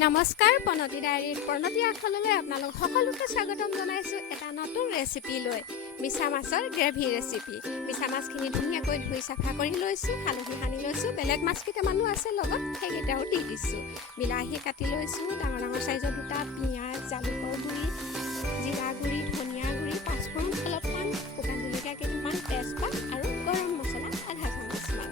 নমস্কাৰ, প্ৰণতি ডায়েৰীৰ প্ৰণতি আখললৈ আপোনালোক সকলোকে স্বাগতম জনাইছোঁ এটা নতুন ৰেচিপি লৈ। মিছা মাছৰ গ্ৰেভি ৰেচিপি। মিছা মাছখিনি ধুনীয়াকৈ ধুই চাফা কৰি লৈছোঁ, হালধি সানি লৈছোঁ। বেলেগ মাছ কেইটামানো আছে লগত, সেইকেইটাও দি দিছোঁ। বিলাহী কাটি লৈছোঁ, ডাঙৰ ডাঙৰ চাইজৰ দুটা, পিঁয়াজ, জালুকৰ গুড়ি, জিৰা গুড়ি, ধনিয়া গুড়ি, পাঁচফোৰণ অলপমান, শুকান জলকীয়া কেইটামান, তেজপাত আৰু গৰম মছলা আধা চামুচমান।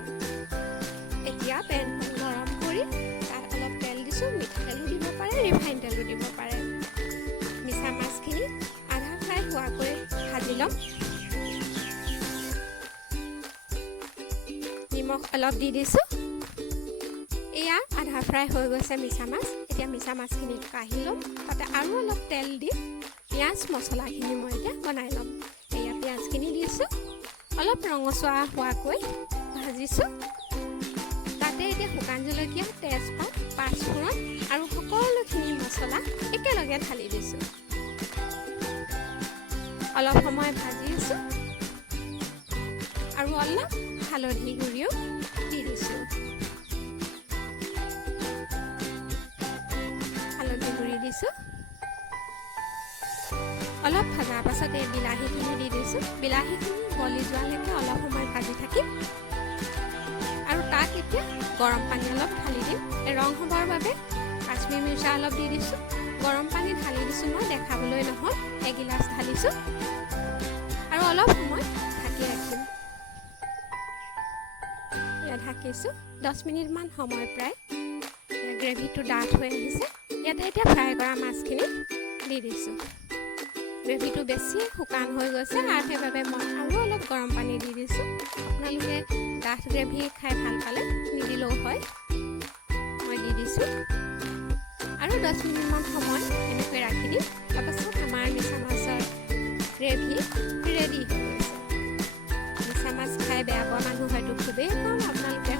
এতিয়া পেনখন গৰম কৰি তাত অলপ তেল দিছোঁ। মিঠাতেলো দিব পাৰে, ৰিফাইন তেলো দিব পাৰে। মিছা মাছখিনি আধা ফ্ৰাই হোৱাকৈ ভাজি ল'ম। নিমখ অলপ দি দিছোঁ। এয়া আধা ফ্ৰাই হৈ গৈছে মিছা মাছ। এতিয়া মিছা মাছখিনি কাঢ়ি ল'ম। তাতে আৰু অলপ তেল দি পিঁয়াজ মছলাখিনি মই এতিয়া বনাই ল'ম। এয়া পিঁয়াজখিনি দিছোঁ, অলপ ৰঙচুৱা হোৱাকৈ ভাজিছোঁ। তাতে এতিয়া শুকান জলকীয়া, তেজপাত, পাঁচফোৰণ আৰু সকলোখিনি মছলা একেলগে ঢালি দিছোঁ। অলপ সময় ভাজিছোঁ আৰু অলপ হালধি গুড়িও দি দিছোঁ। হালধি গুড়ি দিছোঁ। অলপ ভজাৰ পাছত এই বিলাহীখিনি দি দিছোঁ। বিলাহীখিনি গলি যোৱালৈকে অলপ সময় ভাজি থাকিম আৰু তাত এতিয়া গৰম পানী অলপ ঢালি দিম। ৰং হ'বৰ বাবে কাশ্মীৰ মিৰ্চা অলপ দি দিছোঁ। গৰম পানী ঢালি দিছোঁ, মই দেখাবলৈ নহয়, এগিলাচ ঢালিছোঁ আৰু অলপ সময় ঢাকি ৰাখিম। ইয়াত ঢাকিছোঁ 10 মিনিটমান সময় প্ৰায়। গ্ৰেভিটো ডাঠ হৈ আহিছে। ইয়াতে এতিয়া ফ্ৰাই কৰা মাছখিনি দি দিছোঁ। গ্ৰেভিটো বেছি শুকান হৈ গৈছে আৰু সেইবাবে মই আৰু অলপ গৰম পানী দি দিছোঁ। আপোনালোকে ডাঠ গ্ৰেভি খাই ভাল পালে নিদিলেও হয়। মই দি দিছোঁ আৰু 10 মিনিটমান সময় এনেকৈ ৰাখি দিম। তাৰপাছত আমাৰ মিছা মাছৰ গ্ৰেভি ৰেডি হৈ গৈছে। মিছা মাছ খাই বেয়া পোৱা মানুহ হয়তো খুবেই কম, আপোনালোকে